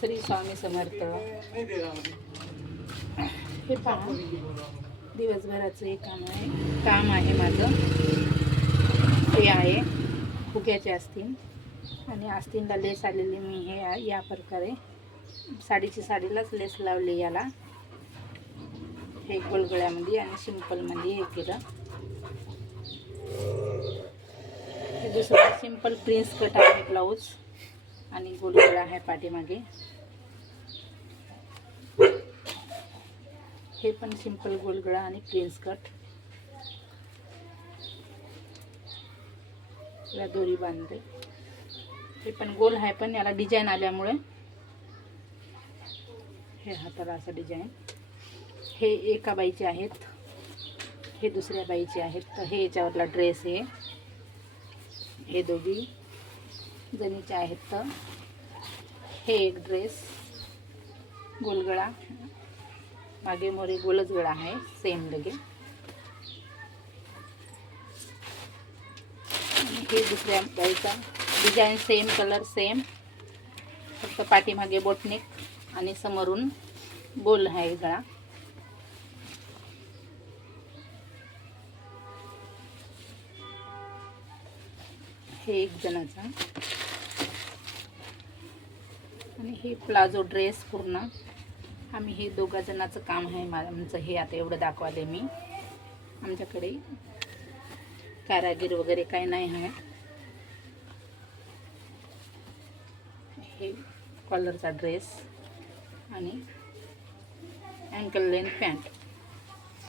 श्री स्वामी समर्थ. हे पहा, दिवसभराचं एक काम आहे माझं. हे आहे फुग्याचे आस्तीन आणि आस्तीनला लेस आलेली मी हे या प्रकारे साडीलाच लेस लावली याला. हे गोलगळ्यामध्ये आणि सिंपलमध्ये हे केलं. हे दुसरं सिंपल प्रिन्स कट आहे ब्लाऊज आणि गोलगळा आहे पाठीमागे. हे पण सिंपल गोलगळा आणि प्रिन्स कट. या दोरी बांधते. हे पण गोल आहे पण याला डिझाईन आल्यामुळे हे हाताला असं डिझाईन. हे एका बाईचे आहेत, हे दुसऱ्या बाईचे आहेत. तर हे याच्यावरला ड्रेस आहे. हे दोघी जणीचे आहेत. तर हे एक ड्रेस गोलगळा, मागे मोरे गोलच गळा आहे सेम लगे. हे दुसऱ्या बाईचा डिझाईन सेम, कलर सेम, फक्त पाठीमागे बोटनेक आणि समोरून गोल आहे गळा. हे एक जणाचा आणि हे प्लाझो ड्रेस पूर्ण. आम्ही हे दोघा जणाचं काम आहे आमचं. हे आता एवढं दाखवाले मी. आमच्याकडे कारागीर वगैरे काही नाही आहे. हे कॉलरचा ड्रेस आणि अँकल लेंथ पॅन्ट.